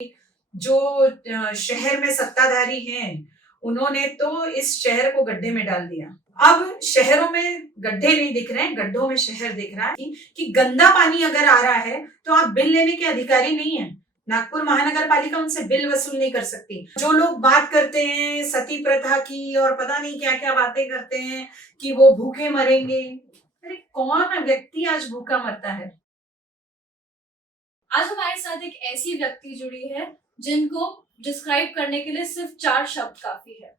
जो शहर में सत्ताधारी हैं, उन्होंने तो इस शहर को गड्ढे में डाल दिया। अब शहरों में गड्ढे नहीं दिख रहे हैं, गड्ढों में शहर दिख रहा है कि गंदा पानी अगर आ रहा है तो आप बिल लेने के अधिकारी नहीं है। नागपुर महानगर पालिका उनसे बिल वसूल नहीं कर सकती। जो लोग बात करते हैं सती प्रथा की और पता नहीं क्या क्या बातें करते हैं कि वो भूखे मरेंगे, अरे कौन व्यक्ति आज भूखा मरता है? आज हमारे साथ एक ऐसी व्यक्ति जुड़ी है जिनको डिस्क्राइब करने के लिए सिर्फ 4 शब्द काफी है।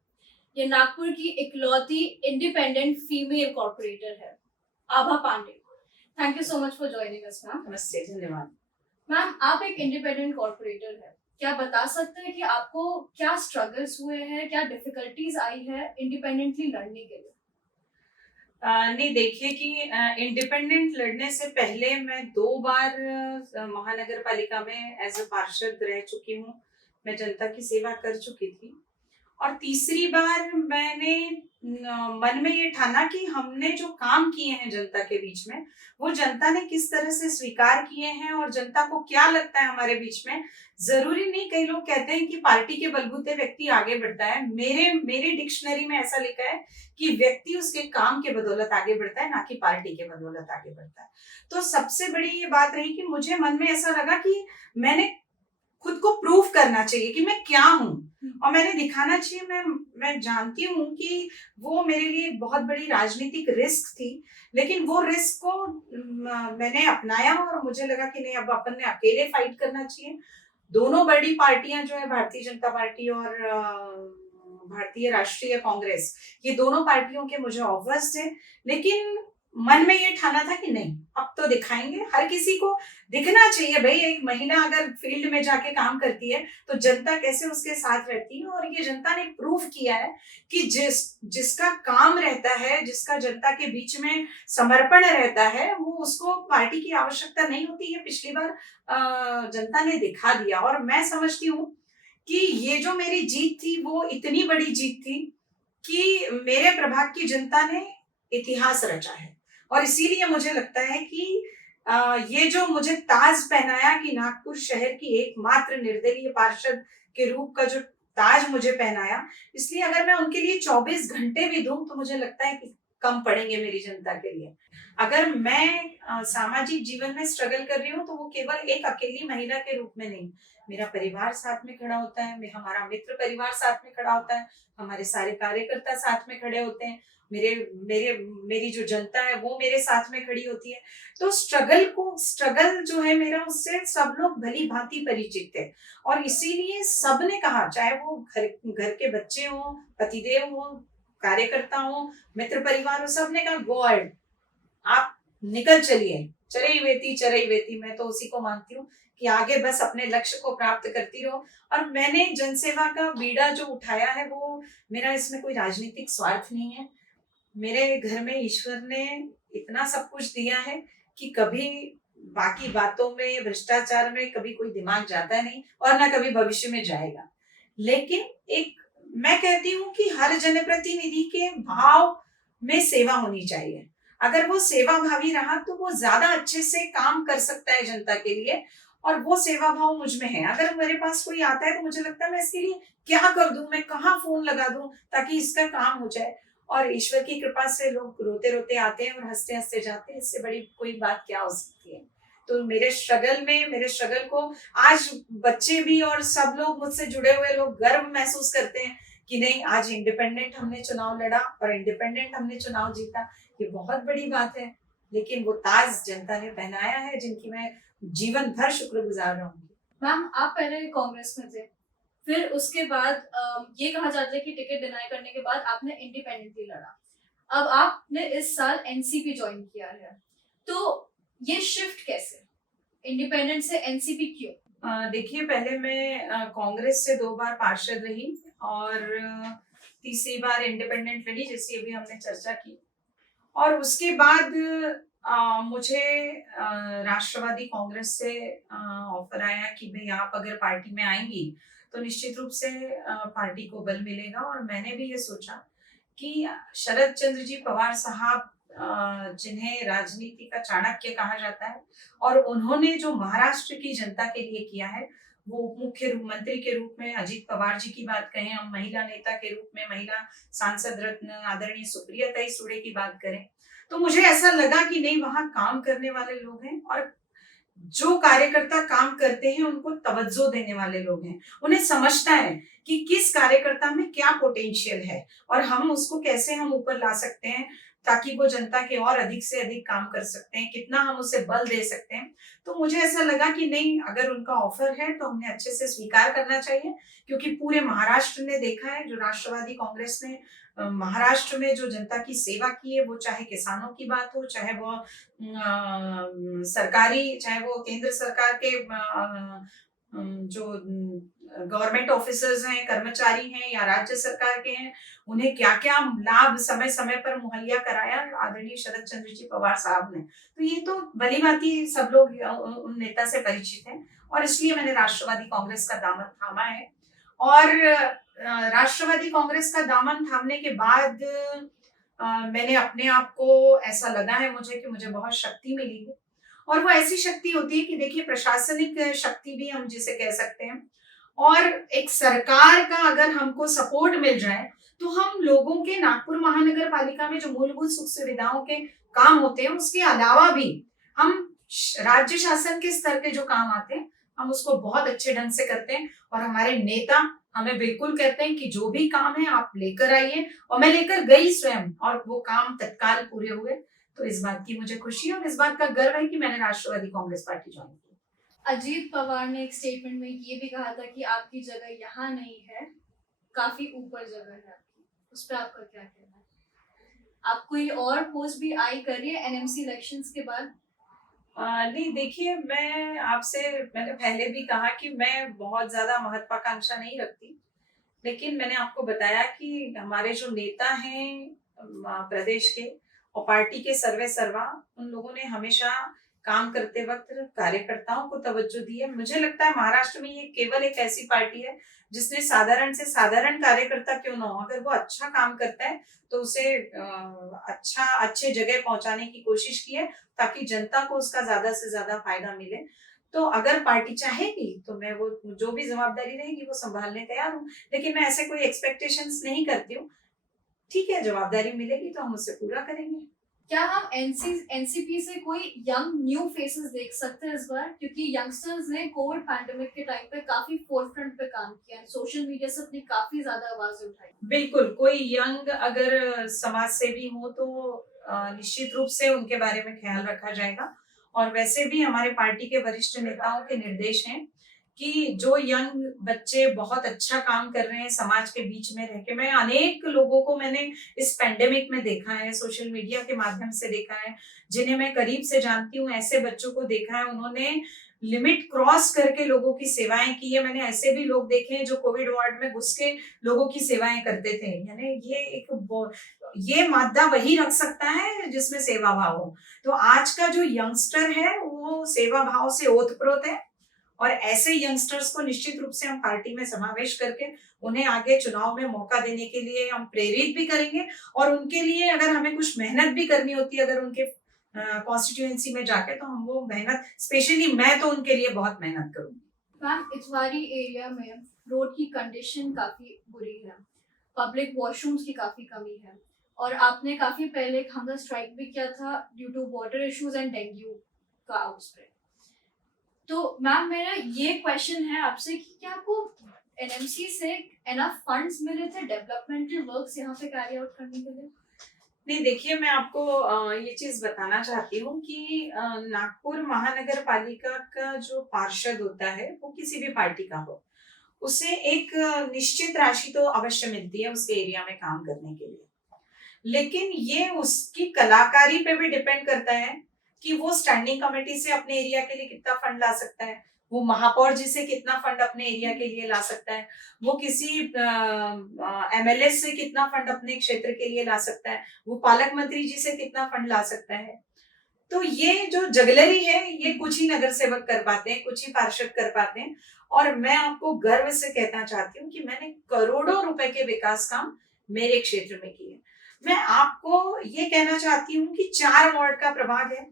ये नागपुर की इकलौती इंडिपेंडेंट फीमेल कॉर्पोरेटर है, Abha Pandey. Thank you so much for joining us ma'am. नमस्ते, धन्यवाद। मैम, आप एक इंडिपेंडेंट कॉर्पोरेटर है, क्या बता सकते हैं कि आपको क्या स्ट्रगल्स हुए हैं, क्या डिफिकल्टीज आई है इंडिपेंडेंटली लड़ने के लिए? नहीं, देखिए कि इंडिपेंडेंट लड़ने से पहले मैं 2 बार महानगर पालिका में एज अ पार्षद रह चुकी हूँ। मैं जनता की सेवा कर चुकी थी और तीसरी बार मैंने मन में ये ठाना कि हमने जो काम किए हैं जनता के बीच में, वो जनता ने किस तरह से स्वीकार किए हैं और जनता को क्या लगता है हमारे बीच में। जरूरी नहीं, कई लोग कहते हैं कि पार्टी के बलबूते व्यक्ति आगे बढ़ता है। मेरी डिक्शनरी में ऐसा लिखा है कि व्यक्ति उसके काम के बदौलत आगे बढ़ता है, ना कि पार्टी के बदौलत आगे बढ़ता है। तो सबसे बड़ी ये बात रही कि मुझे मन में ऐसा लगा कि मैंने खुद को प्रूव करना चाहिए कि मैं क्या हूँ और मैंने दिखाना चाहिए। मैं जानती हूँ कि वो मेरे लिए एक बहुत बड़ी राजनीतिक रिस्क थी, लेकिन वो रिस्क को मैंने अपनाया और मुझे लगा कि नहीं, अब अपन ने अकेले फाइट करना चाहिए। दोनों बड़ी पार्टियां जो है, भारतीय जनता पार्टी और भारतीय राष्ट्रीय कांग्रेस, ये दोनों पार्टियों के मुझे ऑफर्स थे, लेकिन मन में ये ठाना था कि नहीं, अब तो दिखाएंगे। हर किसी को दिखना चाहिए भाई, एक महिला अगर फील्ड में जाके काम करती है तो जनता कैसे उसके साथ रहती है। और ये जनता ने प्रूव किया है कि जिसका काम रहता है, जिसका जनता के बीच में समर्पण रहता है, वो उसको पार्टी की आवश्यकता नहीं होती है। पिछली बार जनता ने दिखा दिया और मैं समझती हूँ कि ये जो मेरी जीत थी वो इतनी बड़ी जीत थी कि मेरे प्रभाग की जनता ने इतिहास रचा है। और इसीलिए मुझे लगता है कि ये जो मुझे ताज पहनाया कि नागपुर शहर की एकमात्र निर्दलीय पार्षद के रूप का जो ताज मुझे पहनाया, इसलिए अगर मैं उनके लिए 24 घंटे भी दूं तो मुझे लगता है कि कम पड़ेंगे मेरी जनता के लिए। अगर मैं सामाजिक जीवन में स्ट्रगल कर रही हूँ तो वो केवल एक अकेली महिला के रूप में नहीं, मेरा परिवार साथ में खड़ा होता है, हमारा मित्र परिवार साथ में खड़ा होता है, हमारे सारे कार्यकर्ता साथ में खड़े होते हैं, मेरे मेरे मेरी जो जनता है वो मेरे साथ में खड़ी होती है। तो स्ट्रगल जो है मेरा, उससे सब लोग भली भांति परिचित थे और इसीलिए सबने कहा, चाहे वो घर के बच्चे हों, पतिदेव हों, कार्यकर्ता हों, मित्र परिवार हो, सबने कहा गो अहेड, आप निकल चलिए, चरई वेती। मैं तो उसी को मानती हूँ कि आगे बस अपने लक्ष्य को प्राप्त करती रहो। और मैंने जनसेवा का बीड़ा जो उठाया है, वो मेरा इसमें कोई राजनीतिक स्वार्थ नहीं है। मेरे घर में ईश्वर ने इतना सब कुछ दिया है कि कभी बाकी बातों में, भ्रष्टाचार में कभी कोई दिमाग जाता नहीं और ना कभी भविष्य में जाएगा। लेकिन एक मैं कहती हूँ कि हर जनप्रतिनिधि के भाव में सेवा होनी चाहिए। अगर वो सेवा भावी रहा तो वो ज्यादा अच्छे से काम कर सकता है जनता के लिए, और वो सेवा भाव मुझ में है। अगर मेरे पास कोई आता है तो मुझे लगता है मैं इसके लिए क्या कर दूं, मैं कहाँ फोन लगा दूं ताकि इसका काम हो जाए। और ईश्वर की कृपा से लोग रोते रोते आते हैं और हंसते हंसते जाते हैं, इससे बड़ी कोई बात क्या हो सकती है। तो मेरे स्ट्रगल को आज बच्चे भी और सब लोग, मुझसे जुड़े हुए लोग गर्व महसूस करते हैं कि नहीं, आज इंडिपेंडेंट हमने चुनाव लड़ा और इंडिपेंडेंट हमने चुनाव जीता, ये बहुत बड़ी बात है। लेकिन वो ताज जनता ने पहनाया है जिनकी मैं जीवन भर शुक्रगुजार रहूंगी। मैम, आप पहले कांग्रेस में थे, फिर उसके बाद ये कहा जाता है कि टिकट डिनाई करने के बाद आपने इंडिपेंडेंटली लड़ा। अब आपने इस साल एनसीपी ज्वाइन किया है, तो ये शिफ्ट कैसे, इंडिपेंडेंट से एनसीपी क्यों? देखिए, पहले मैं कांग्रेस से 2 बार पार्षद रही और तीसरी बार इंडिपेंडेंट रही, जैसी अभी हमने चर्चा की। और उसके बाद मुझे राष्ट्रवादी कांग्रेस से ऑफर आया कि भाई आप अगर पार्टी में आएंगी तो निश्चित रूप से पार्टी को बल मिलेगा। और मैंने भी ये सोचा कि शरद चंद्र जी पवार साहब, जिन्हें राजनीति का चाणक्य कहा जाता है, और उन्होंने जो महाराष्ट्र की जनता के लिए किया है वो उप मुख्यमंत्री के रूप में अजीत पवार जी की बात कहें, हम महिला नेता के रूप में महिला सांसद रत्न आदरणीय सुप्रिया सुळे की बात करें, तो मुझे ऐसा लगा कि नहीं, वहां काम करने वाले लोग हैं और जो कार्यकर्ता काम करते हैं उनको तवज्जो देने वाले लोग हैं। उन्हें समझता है कि किस कार्यकर्ता में क्या पोटेंशियल है और हम उसको कैसे हम ऊपर ला सकते हैं ताकि वो जनता के और अधिक से अधिक काम कर सकते हैं, कितना हम उसे बल दे सकते हैं। तो मुझे ऐसा लगा कि नहीं, अगर उनका ऑफर है तो हमने अच्छे से स्वीकार करना चाहिए, क्योंकि पूरे महाराष्ट्र ने देखा है जो राष्ट्रवादी कांग्रेस ने महाराष्ट्र में जो जनता की सेवा की है, वो चाहे किसानों की बात हो, चाहे वो सरकारी, चाहे वो केंद्र सरकार के जो गवर्नमेंट ऑफिसर्स हैं, कर्मचारी हैं या राज्य सरकार के हैं, उन्हें क्या क्या लाभ समय समय पर मुहैया कराया आदरणीय शरद चंद्र जी पवार साहब ने। तो ये तो भली भांति सब लोग उन नेता से परिचित हैं और इसलिए मैंने राष्ट्रवादी कांग्रेस का दामन थामा है। और राष्ट्रवादी कांग्रेस का दामन थामने के बाद मैंने अपने आप को, ऐसा लगा है मुझे कि मुझे बहुत शक्ति मिली है। और वो ऐसी शक्ति होती है कि देखिए, प्रशासनिक शक्ति भी हम जिसे कह सकते हैं, और एक सरकार का अगर हमको सपोर्ट मिल जाए तो हम लोगों के, नागपुर महानगर पालिका में जो मूलभूत सुख सुविधाओं के काम होते हैं उसके अलावा भी हम राज्य शासन के स्तर के जो काम आते हैं हम उसको बहुत अच्छे ढंग से करते हैं। और हमारे नेता हमें बिल्कुल कहते हैं कि जो भी काम है आप लेकर आइए, और मैं लेकर गई स्वयं और वो काम तत्काल पूरे हुए। तो इस बात की मुझे खुशी है और इस बात का गर्व है कि मैंने राष्ट्रवादी कांग्रेस पार्टी ज्वाइन की। अजीत पवार ने एक स्टेटमेंट में ये भी कहा था कि आपकी जगह यहाँ नहीं है, काफी ऊपर जगह है आपकी। उस पर आपका क्या कहना है? आपको ये और पोस्ट भी आई कर रही है एनएमसी इलेक्शंस के बाद? नहीं, देखिए, मैंने पहले भी कहा कि मैं बहुत ज्यादा महत्वाकांक्षा नहीं रखती, लेकिन मैंने आपको बताया कि हमारे जो नेता हैं प्रदेश के और पार्टी के सर्वे सर्वा, उन लोगों ने हमेशा काम करते वक्त कार्यकर्ताओं को तवज्जो दी है। मुझे लगता है महाराष्ट्र में ये केवल एक ऐसी पार्टी है जिसने साधारण से साधारण कार्यकर्ता क्यों ना हो, अगर वो अच्छा काम करता है तो उसे अच्छे जगह पहुंचाने की कोशिश की है ताकि जनता को उसका ज्यादा से ज्यादा फायदा मिले। तो अगर पार्टी चाहेगी तो मैं वो जो भी जवाबदारी रहेगी वो संभालने तैयार हूँ, लेकिन मैं ऐसे कोई एक्सपेक्टेशंस नहीं करती हूँ। ठीक है, जवाबदारी मिलेगी तो हम उससे पूरा करेंगे। क्या हम एनसीपी से कोई यंग न्यू फेसेस देख सकते हैं इस बार? क्योंकि यंगस्टर्स ने कोविड पैंडेमिक के टाइम पे काफी फोरफ्रंट पे काम किया, सोशल मीडिया से अपनी काफी ज्यादा आवाज उठाई। बिल्कुल, कोई यंग अगर समाज सेवी हो तो निश्चित रूप से उनके बारे में ख्याल रखा जाएगा। और वैसे भी हमारे पार्टी के वरिष्ठ नेताओं के निर्देश हैं कि जो यंग बच्चे बहुत अच्छा काम कर रहे हैं समाज के बीच में रह के, मैं अनेक लोगों को मैंने इस पेंडेमिक में देखा है, सोशल मीडिया के माध्यम से देखा है, जिन्हें मैं करीब से जानती हूँ, ऐसे बच्चों को देखा है, उन्होंने लिमिट क्रॉस करके लोगों की सेवाएं की है। मैंने ऐसे भी लोग देखे हैं जो कोविड वार्ड में घुस के लोगों की सेवाएं करते थे। यानी ये मादा वही रख सकता है जिसमें सेवा भाव हो। तो आज का जो यंगस्टर है वो सेवा भाव से ओतप्रोत है, और ऐसे यंगस्टर्स को निश्चित रूप से हम पार्टी में समावेश करके उन्हें आगे चुनाव में मौका देने के लिए हम प्रेरित भी करेंगे। और उनके लिए अगर हमें कुछ मेहनत भी करनी होती है, अगर उनके कॉन्स्टिट्यूएंसी में जाके, तो हम वो मेहनत, स्पेशली मैं तो उनके लिए बहुत मेहनत करूंगी। मैम, इतवारी एरिया में रोड की कंडीशन काफी बुरी है, पब्लिक वॉशरूम्स की काफी कमी है, और आपने काफी पहले एक हंगर स्ट्राइक भी किया था due to water issues and dengue का आउटब्रेक। तो मैम, मेरा ये क्वेश्चन है आपसे कि क्या आपको एनएमसी से एनफ फंड्स मिले थे डेवलपमेंटल वर्क्स यहाँ पे कैरी आउट करने के लिए? नहीं, देखिए, मैं आपको ये चीज बताना चाहती हूँ कि नागपुर महानगर पालिका का जो पार्षद होता है वो किसी भी पार्टी का हो, उसे एक निश्चित राशि तो अवश्य मिलती है उसके एरिया में काम करने के लिए, लेकिन ये उसकी कलाकारी पे भी डिपेंड करता है कि वो स्टैंडिंग कमेटी से अपने एरिया के लिए कितना फंड ला सकता है, वो महापौर जी से कितना फंड अपने एरिया के लिए ला सकता है, वो किसी एमएलए से कितना फंड अपने क्षेत्र के लिए ला सकता है, वो पालक मंत्री जी से कितना फंड ला सकता है। तो ये जो जगलरी है ये कुछ ही नगर सेवक कर पाते हैं, कुछ ही पार्षद कर पाते हैं। और मैं आपको गर्व से कहना चाहती हूँ कि मैंने करोड़ों रुपए के विकास काम मेरे क्षेत्र में किए। मैं आपको ये कहना चाहती हूँ कि 4 वार्ड का प्रभाग है,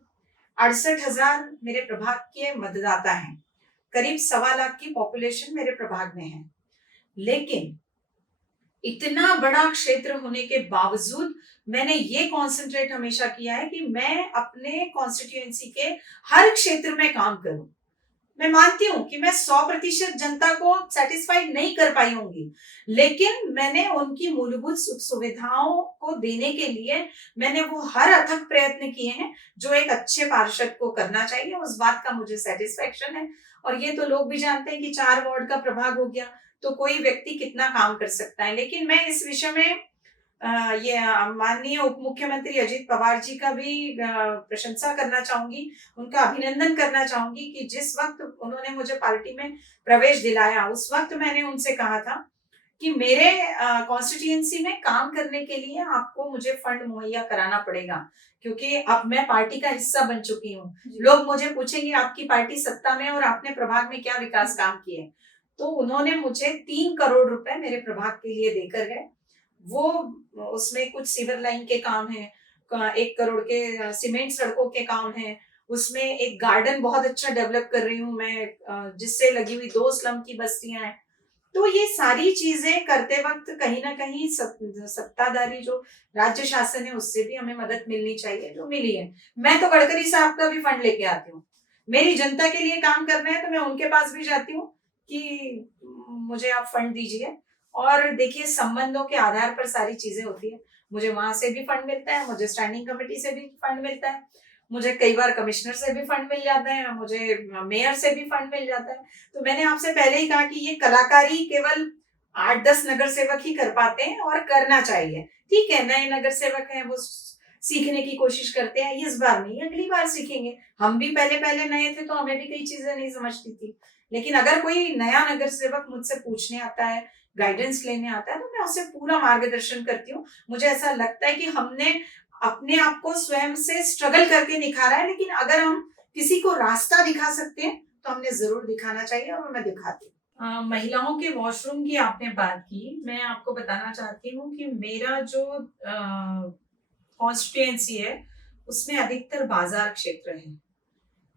68,000 मेरे प्रभाग के मतदाता हैं। करीब 1.25 लाख की पॉपुलेशन मेरे प्रभाग में है, लेकिन इतना बड़ा क्षेत्र होने के बावजूद मैंने ये कॉन्सेंट्रेट हमेशा किया है कि मैं अपने कॉन्स्टिट्यूएंसी के हर क्षेत्र में काम करूं। मैं मानती हूं कि मैं 100% जनता को सेटिस्फाइड नहीं कर पाई होंगी, लेकिन मैंने उनकी मूलभूत सुख सुविधाओं को देने के लिए मैंने वो हर अथक प्रयत्न किए हैं जो एक अच्छे पार्षद को करना चाहिए। उस बात का मुझे सेटिस्फेक्शन है। और ये तो लोग भी जानते हैं कि 4 वार्ड का प्रभाग हो गया तो कोई व्यक्ति कितना काम कर सकता है। लेकिन मैं इस विषय में ये माननीय उप मुख्यमंत्री अजित पवार जी का भी प्रशंसा करना चाहूंगी, उनका अभिनंदन करना चाहूंगी कि जिस वक्त उन्होंने मुझे पार्टी में प्रवेश दिलाया उस वक्त मैंने उनसे कहा था कि मेरे कॉन्स्टिट्यूएंसी में काम करने के लिए आपको मुझे फंड मुहैया कराना पड़ेगा, क्योंकि अब मैं पार्टी का हिस्सा बन चुकी हूँ। लोग मुझे पूछेंगे आपकी पार्टी सत्ता में और आपने प्रभाग में क्या विकास काम किए, तो उन्होंने मुझे 3 करोड़ रुपए मेरे प्रभाग के लिए देकर गए। वो उसमें कुछ सीवर लाइन के काम है, 1 करोड़ के सीमेंट सड़कों के काम है, उसमें एक गार्डन बहुत अच्छा डेवलप कर रही हूँ मैं, जिससे लगी हुई 2 स्लम की बस्तियां हैं। तो ये सारी चीजें करते वक्त कहीं ना कहीं सत्ताधारी जो राज्य शासन है उससे भी हमें मदद मिलनी चाहिए, जो मिली है। मैं तो गडकरी साहब का भी फंड लेके आती हूँ, मेरी जनता के लिए काम करना है तो मैं उनके पास भी जाती हूँ कि मुझे आप फंड दीजिए। और देखिए संबंधों के आधार पर सारी चीजें होती है। मुझे वहां से भी फंड मिलता है, मुझे स्टैंडिंग कमेटी से भी फंड मिलता है, मुझे कई बार कमिश्नर से भी फंड मिल जाता है, मुझे मेयर से भी फंड मिल जाता है। तो मैंने आपसे पहले ही कहा कि ये कलाकारी केवल 8-10 नगर सेवक ही कर पाते हैं और करना चाहिए। ठीक है, नए नगर सेवक हैं, वो सीखने की कोशिश करते हैं, इस बार नहीं अगली बार सीखेंगे। हम भी पहले पहले नए थे तो हमें भी कई चीजें नहीं समझती थी, लेकिन अगर कोई नया नगर सेवक मुझसे पूछने आता है, गाइडेंस लेने आता है, तो मैं उससे पूरा मार्गदर्शन करती हूँ। मुझे ऐसा लगता है कि हमने अपने आप को स्वयं से स्ट्रगल करके निखारा है, लेकिन अगर हम किसी को रास्ता दिखा सकते हैं तो हमने जरूर दिखाना चाहिए, और मैं दिखाती हूँ। महिलाओं के वॉशरूम की आपने बात की, मैं आपको बताना चाहती हूँ कि मेरा जो कॉन्स्टिट्यूएंसी है उसमें अधिकतर बाजार क्षेत्र है।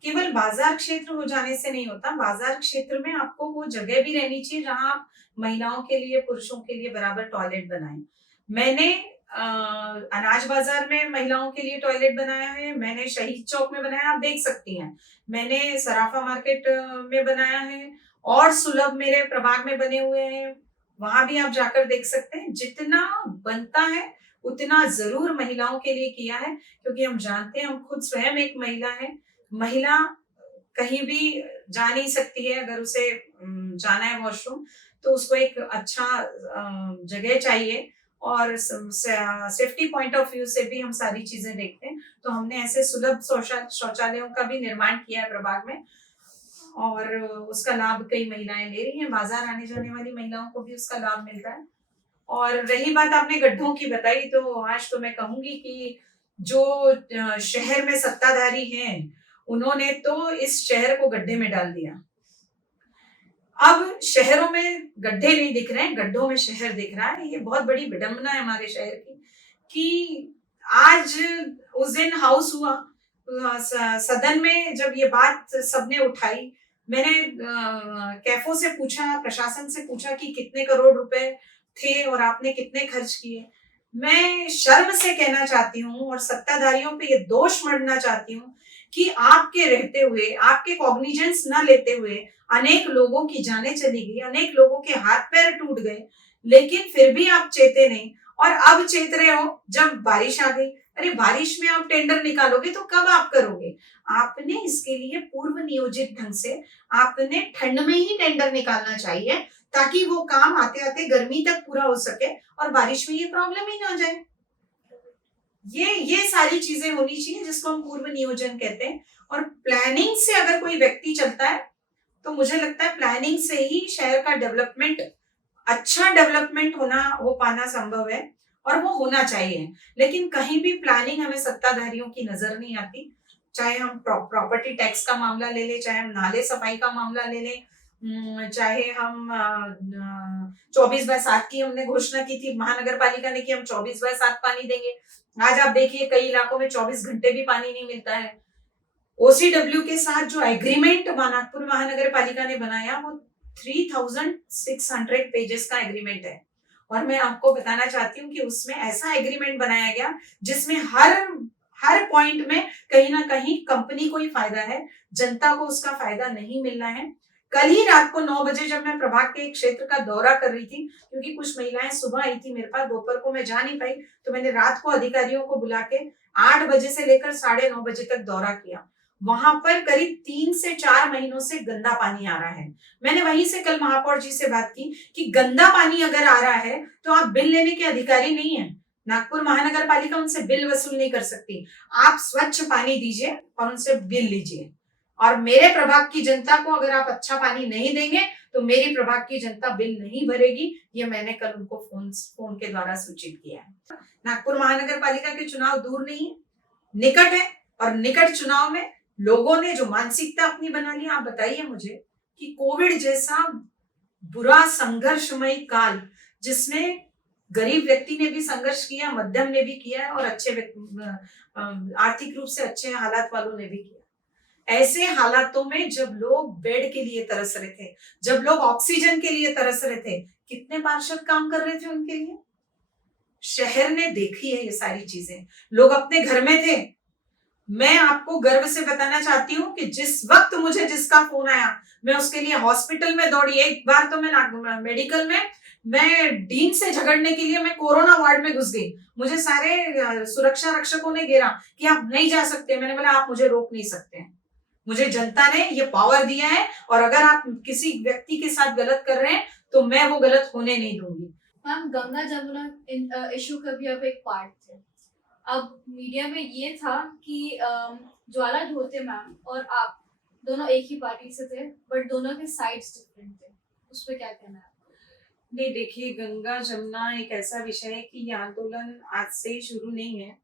केवल बाजार क्षेत्र हो जाने से नहीं होता, बाजार क्षेत्र में आपको वो जगह भी रहनी चाहिए जहां आप महिलाओं के लिए पुरुषों के लिए बराबर टॉयलेट बनाएं। मैंने अनाज बाजार में महिलाओं के लिए टॉयलेट बनाया है, मैंने शहीद चौक में बनाया, आप देख सकती हैं। मैंने सराफा मार्केट में बनाया है, और सुलभ मेरे प्रभाग में बने हुए हैं, वहां भी आप जाकर देख सकते हैं। जितना बनता है उतना जरूर महिलाओं के लिए किया है, क्योंकि हम जानते हैं, हम खुद स्वयं एक महिला है। महिला कहीं भी जा नहीं सकती है, अगर उसे जाना है वॉशरूम तो उसको एक अच्छा जगह चाहिए, और सेफ्टी पॉइंट ऑफ व्यू से भी हम सारी चीजें देखते हैं। तो हमने ऐसे सुलभ शौचालयों का भी निर्माण किया है प्रभाग में, और उसका लाभ कई महिलाएं ले रही हैं, बाजार आने जाने वाली महिलाओं को भी उसका लाभ मिल रहा है। और रही बात आपने गड्ढों की बताई, तो आज तो मैं कहूंगी कि जो शहर में सत्ताधारी हैं उन्होंने तो इस शहर को गड्ढे में डाल दिया। अब शहरों में गड्ढे नहीं दिख रहे हैं, गड्ढों में शहर दिख रहा है। ये बहुत बड़ी विडंबना है हमारे शहर की कि आज उस दिन हाउस हुआ, सदन में जब ये बात सबने उठाई, मैंने कैफो से पूछा, प्रशासन से पूछा कि कितने करोड़ रुपए थे और आपने कितने खर्च किए। मैं शर्म से कहना चाहती हूँ और सत्ताधारियों पे ये दोष मढ़ना चाहती हूँ कि आपके रहते हुए, आपके कॉग्निजेंस न लेते हुए अनेक लोगों की जानें चली गई, अनेक लोगों के हाथ पैर टूट गए, लेकिन फिर भी आप चेते नहीं। और अब चेत रहे हो जब बारिश आ गई। अरे बारिश में आप टेंडर निकालोगे तो कब आप करोगे? आपने इसके लिए पूर्व नियोजित ढंग से आपने ठंड में ही टेंडर निकालना चाहिए, ताकि वो काम आते आते गर्मी तक पूरा हो सके और बारिश में ये प्रॉब्लम ही ना जाए। ये सारी चीजें होनी चाहिए जिसको हम पूर्व नियोजन कहते हैं। और प्लानिंग से अगर कोई व्यक्ति चलता है तो मुझे लगता है प्लानिंग से ही शहर का डेवलपमेंट, अच्छा डेवलपमेंट हो पाना संभव है, और वो होना चाहिए। लेकिन कहीं भी प्लानिंग हमें सत्ताधारियों की नजर नहीं आती। चाहे हम प्रॉपर्टी टैक्स का मामला ले लें, चाहे हम नाले सफाई का मामला ले लें, चाहे हम 24/7 की हमने घोषणा की थी महानगर पालिका ने कि हम 24/7 पानी देंगे। आज आप देखिए कई इलाकों में 24 घंटे भी पानी नहीं मिलता है। OCW के साथ जो एग्रीमेंट नागपुर महानगर पालिका ने बनाया वो 3600 पेजेस का एग्रीमेंट है। और मैं आपको बताना चाहती हूँ कि उसमें ऐसा एग्रीमेंट बनाया गया जिसमें हर पॉइंट में कहीं ना कहीं कंपनी को ही फायदा है, जनता को उसका फायदा नहीं मिल रहा है। कल ही रात को 9 बजे जब मैं प्रभाग के एक क्षेत्र का दौरा कर रही थी, क्योंकि कुछ महिलाएं सुबह आई थी मेरे पास, दोपहर को मैं जा नहीं पाई, तो मैंने रात को अधिकारियों को बुला के 8 बजे से लेकर 9:30 बजे तक दौरा किया। वहां पर करीब 3 से 4 महीनों से गंदा पानी आ रहा है। मैंने वहीं से कल महापौर जी से बात की कि गंदा पानी अगर आ रहा है तो आप बिल लेने के अधिकारी नहीं है। नागपुर महानगर पालिका उनसे बिल वसूल नहीं कर सकती। आप स्वच्छ पानी दीजिए और उनसे बिल लीजिए। और मेरे प्रभाग की जनता को अगर आप अच्छा पानी नहीं देंगे तो मेरी प्रभाग की जनता बिल नहीं भरेगी। ये मैंने कल उनको फोन के द्वारा सूचित किया है। नागपुर महानगर पालिका के चुनाव दूर नहीं है, निकट है। और निकट चुनाव में लोगों ने जो मानसिकता अपनी बना ली, आप बताइए मुझे कि कोविड जैसा बुरा संघर्षमय काल, जिसमें गरीब व्यक्ति ने भी संघर्ष किया, मध्यम ने भी किया और आर्थिक रूप से अच्छे हालात वालों ने भी किया। ऐसे हालातों में जब लोग बेड के लिए तरस रहे थे, जब लोग ऑक्सीजन के लिए तरस रहे थे, कितने पार्षद काम कर रहे थे उनके लिए? शहर ने देखी है ये सारी चीजें, लोग अपने घर में थे। मैं आपको गर्व से बताना चाहती हूँ कि जिस वक्त मुझे जिसका फोन आया, मैं उसके लिए हॉस्पिटल में दौड़ी। एक बार तो मैं मेडिकल में, मैं डीन से झगड़ने के लिए मैं कोरोना वार्ड में घुस गई। मुझे सारे सुरक्षा रक्षकों ने घेरा कि आप नहीं जा सकते। मैंने बोला आप मुझे रोक नहीं सकते हैं, मुझे जनता ने ये पावर दिया है और अगर आप किसी व्यक्ति के साथ गलत कर रहे हैं तो मैं वो गलत होने नहीं दूंगी। मैम, गंगा जमुना इशू का भी अब एक पार्ट थे। अब मीडिया में ये था कि ज्वाला धोते मैम और आप दोनों एक ही पार्टी से थे, बट दोनों के साइड्स डिफरेंट थे। उस पर क्या कहना है? नहीं, देखिए, गंगा जमुना एक ऐसा विषय है कि ये आंदोलन आज से ही शुरू नहीं है।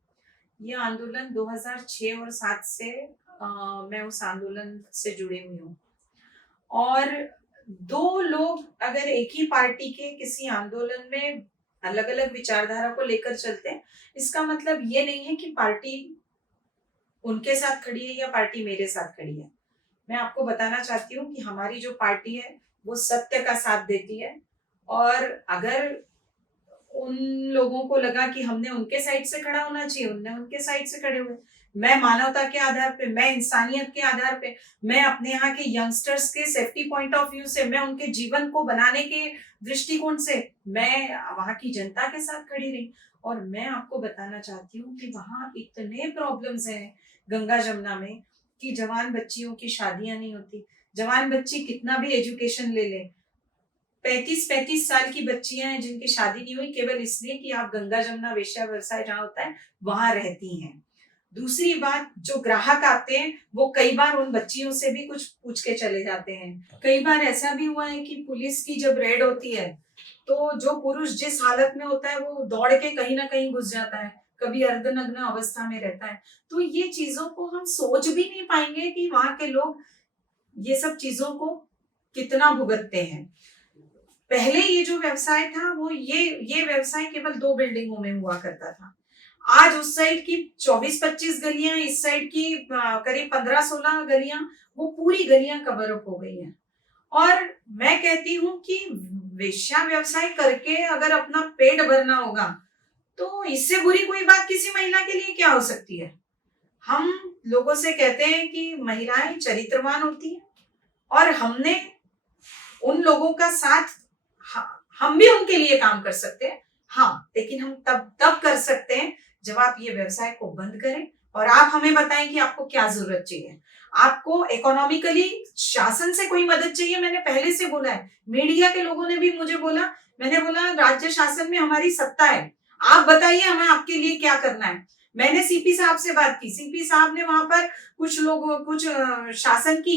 ये आंदोलन 2006 और 7 से मैं उस आंदोलन से जुड़ी हुई हूँ। और दो लोग अगर एक ही पार्टी के किसी आंदोलन में अलग अलग विचारधारा को लेकर चलते हैं, इसका मतलब ये नहीं है कि पार्टी उनके साथ खड़ी है या पार्टी मेरे साथ खड़ी है। मैं आपको बताना चाहती हूँ कि हमारी जो पार्टी है वो सत्य का साथ देती है। और अगर उन लोगों को लगा कि हमने उनके साइड से खड़ा होना चाहिए, उनने उनके साइड से खड़े हुए। मैं मानवता के आधार पे, मैं इंसानियत के आधार पे, मैं अपने यहाँ के यंगस्टर्स के सेफ्टी पॉइंट ऑफ व्यू से, मैं उनके जीवन को बनाने के दृष्टिकोण से मैं वहां की जनता के साथ खड़ी रही। और मैं आपको बताना चाहती हूँ कि वहां इतने प्रॉब्लम्स हैं गंगा जमुना में कि जवान बच्चियों की शादियां नहीं होती। जवान बच्ची कितना भी एजुकेशन ले ले, 35-35 साल की बच्चियां हैं जिनकी शादी नहीं हुई, केवल इसलिए कि आप गंगा जमुना वेश्या व्यवसाय जहाँ होता है वहां रहती हैं। दूसरी बात, जो ग्राहक आते हैं वो कई बार उन बच्चियों से भी कुछ पूछ के चले जाते हैं। कई बार ऐसा भी हुआ है कि पुलिस की जब रेड होती है तो जो पुरुष जिस हालत में होता है वो दौड़ के कहीं ना कहीं घुस जाता है, कभी अर्धनग्न अवस्था में रहता है। तो ये चीजों को हम सोच भी नहीं पाएंगे कि वहां के लोग ये सब चीजों को कितना भुगतते हैं। पहले ये जो व्यवसाय था वो ये व्यवसाय केवल 2 बिल्डिंगों में हुआ करता था। आज उस साइड की 24-25 गलियां, इस साइड की करीब 15-16 गलियां, वो पूरी गलियां कवर अप हो गई हैं। और मैं कहती हूँ कि वेश्या व्यवसाय करके अगर अपना पेट भरना होगा तो इससे बुरी कोई बात किसी महिला के लिए क्या हो सकती है। हम लोगों से कहते हैं कि महिलाएं चरित्रवान होती हैं और हमने उन लोगों का साथ, हम भी उनके लिए काम कर सकते हैं। हाँ, लेकिन हम तब कर सकते हैं जब आप ये व्यवसाय को बंद करें और आप हमें बताएं कि आपको क्या जरूरत चाहिए। आपको इकोनॉमिकली शासन से कोई मदद चाहिए, मैंने पहले से बोला है, मीडिया के लोगों ने भी मुझे बोला, मैंने बोला राज्य शासन में हमारी सत्ता है, आप बताइए हमें आपके लिए क्या करना है। मैंने सीपी साहब से बात की, सीपी साहब ने वहां पर कुछ शासन की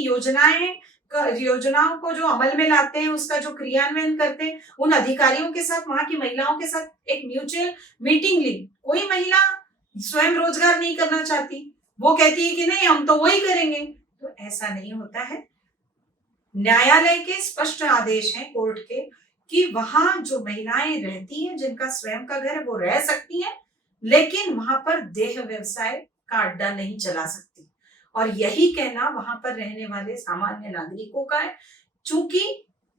योजनाओं को जो अमल में लाते हैं, उसका जो क्रियान्वयन करते हैं, उन अधिकारियों के साथ, वहां की महिलाओं के साथ एक म्यूचुअल मीटिंग ली। कोई महिला स्वयं रोजगार नहीं करना चाहती, वो कहती है कि नहीं हम तो वही करेंगे। तो ऐसा नहीं होता है। न्यायालय के स्पष्ट आदेश हैं कोर्ट के कि वहां जो महिलाएं रहती हैं, जिनका स्वयं का घर है, वो रह सकती हैं, लेकिन वहां पर देह व्यवसाय का अड्डा नहीं चला सकती। और यही कहना वहां पर रहने वाले सामान्य नागरिकों का है। चूंकि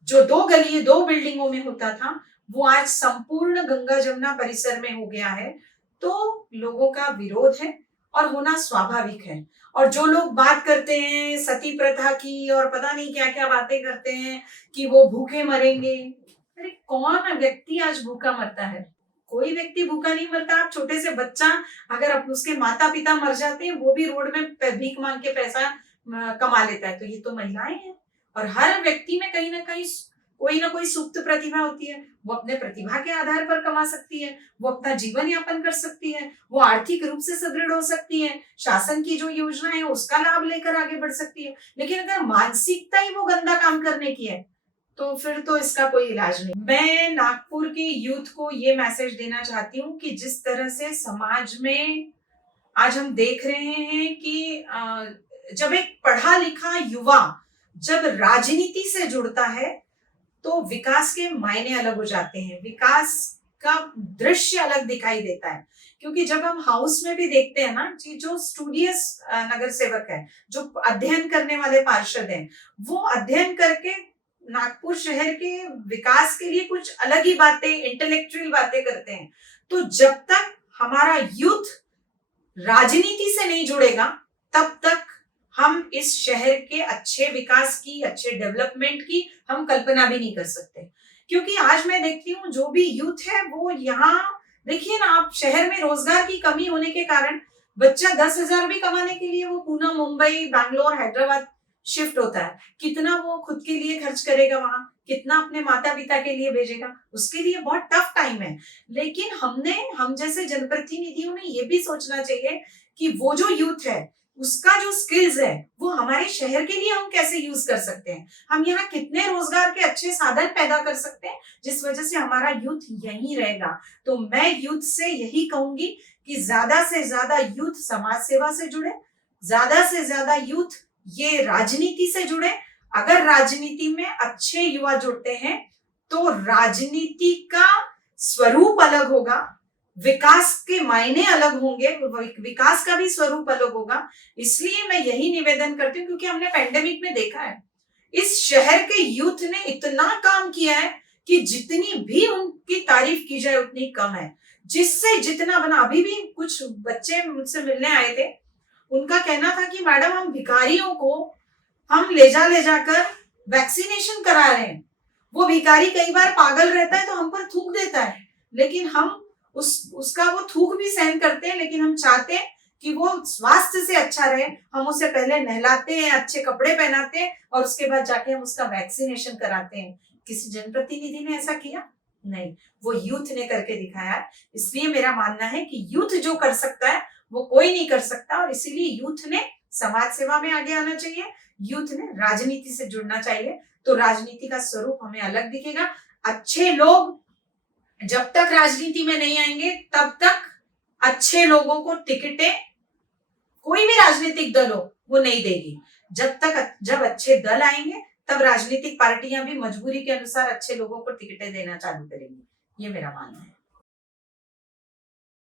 जो 2 बिल्डिंगों में होता था वो आज संपूर्ण गंगा जमुना परिसर में हो गया है, तो लोगों का विरोध है और होना स्वाभाविक है। और जो लोग बात करते हैं सती प्रथा की और पता नहीं क्या क्या बातें करते हैं कि वो भूखे मरेंगे, अरे कौन व्यक्ति आज भूखा मरता है? कोई व्यक्ति भूखा नहीं मरता। आप छोटे से बच्चा अगर उसके माता पिता मर जाते हैं वो भी रोड में भीख मांग के पैसा कमा लेता है, तो ये तो महिलाएं हैं। और हर व्यक्ति में कहीं ना कोई सुप्त प्रतिभा होती है, वो अपने प्रतिभा के आधार पर कमा सकती है, वो अपना जीवन यापन कर सकती है, वो आर्थिक रूप से सुदृढ़ हो सकती है, शासन की जो योजना है उसका लाभ लेकर आगे बढ़ सकती है। लेकिन अगर मानसिकता ही वो गंदा काम करने की है तो फिर तो इसका कोई इलाज नहीं। मैं नागपुर के यूथ को ये मैसेज देना चाहती हूँ कि जिस तरह से समाज में आज हम देख रहे हैं कि जब एक पढ़ा लिखा युवा जब राजनीति से जुड़ता है तो विकास के मायने अलग हो जाते हैं, विकास का दृश्य अलग दिखाई देता है। क्योंकि जब हम हाउस में भी देखते हैं ना कि जो स्टूडियस नगर सेवक है, जो अध्ययन करने वाले पार्षद हैं, वो अध्ययन करके नागपुर शहर के विकास के लिए कुछ अलग ही बातें, इंटेलेक्चुअल बातें करते हैं। तो जब तक हमारा यूथ राजनीति से नहीं जुड़ेगा तब तक हम इस शहर के अच्छे विकास की, अच्छे डेवलपमेंट की हम कल्पना भी नहीं कर सकते। क्योंकि आज मैं देखती हूँ जो भी यूथ है वो यहाँ, देखिए ना आप, शहर में रोजगार की कमी होने के कारण बच्चा 10,000 भी कमाने के लिए वो पुणे, मुंबई, बैंगलोर, हैदराबाद शिफ्ट होता है। कितना वो खुद के लिए खर्च करेगा वहां, कितना अपने माता पिता के लिए भेजेगा, उसके लिए बहुत टफ टाइम है। लेकिन हम जैसे जनप्रतिनिधियों ने ये भी सोचना चाहिए कि वो जो यूथ है उसका जो स्किल्स है वो हमारे शहर के लिए हम कैसे यूज कर सकते हैं, हम यहाँ कितने रोजगार के अच्छे साधन पैदा कर सकते हैं जिस वजह से हमारा यूथ यहीं रहेगा। तो मैं यूथ से यही कहूंगी कि ज्यादा से ज्यादा यूथ समाज सेवा से जुड़े, ज्यादा से ज्यादा यूथ ये राजनीति से जुड़े। अगर राजनीति में अच्छे युवा जुड़ते हैं तो राजनीति का स्वरूप अलग होगा, विकास के मायने अलग होंगे, विकास का भी स्वरूप अलग होगा। इसलिए मैं यही निवेदन करती हूँ, क्योंकि हमने पेंडेमिक में देखा है इस शहर के यूथ ने इतना काम किया है कि जितनी भी उनकी तारीफ की जाए उतनी कम है। जिससे जितना बना, अभी भी कुछ बच्चे मुझसे मिलने आए थे, उनका कहना था कि मैडम हम भिखारियों को हम ले जाकर वैक्सीनेशन करा रहे हैं। वो भिखारी कई बार पागल रहता है तो हम पर थूक देता है, लेकिन हम उसका वो थूक भी सहन करते हैं, लेकिन हम चाहते हैं कि वो स्वास्थ्य से अच्छा रहे। हम उसे पहले नहलाते हैं, अच्छे कपड़े पहनाते हैं और उसके बाद जाके हम उसका वैक्सीनेशन कराते हैं। किसी जनप्रतिनिधि ने ऐसा किया? नहीं, वो यूथ ने करके दिखाया है। इसलिए मेरा मानना है कि यूथ जो कर सकता है वो कोई नहीं कर सकता, और इसीलिए यूथ ने समाज सेवा में आगे आना चाहिए, यूथ ने राजनीति से जुड़ना चाहिए। तो राजनीति का स्वरूप हमें अलग दिखेगा। अच्छे लोग जब तक राजनीति में नहीं आएंगे तब तक अच्छे लोगों को टिकटें कोई भी राजनीतिक दल हो वो नहीं देगी। जब अच्छे दल आएंगे तब राजनीतिक पार्टियां भी मजबूरी के अनुसार अच्छे लोगों को टिकटें देना चालू करेंगी। ये मेरा मानना है।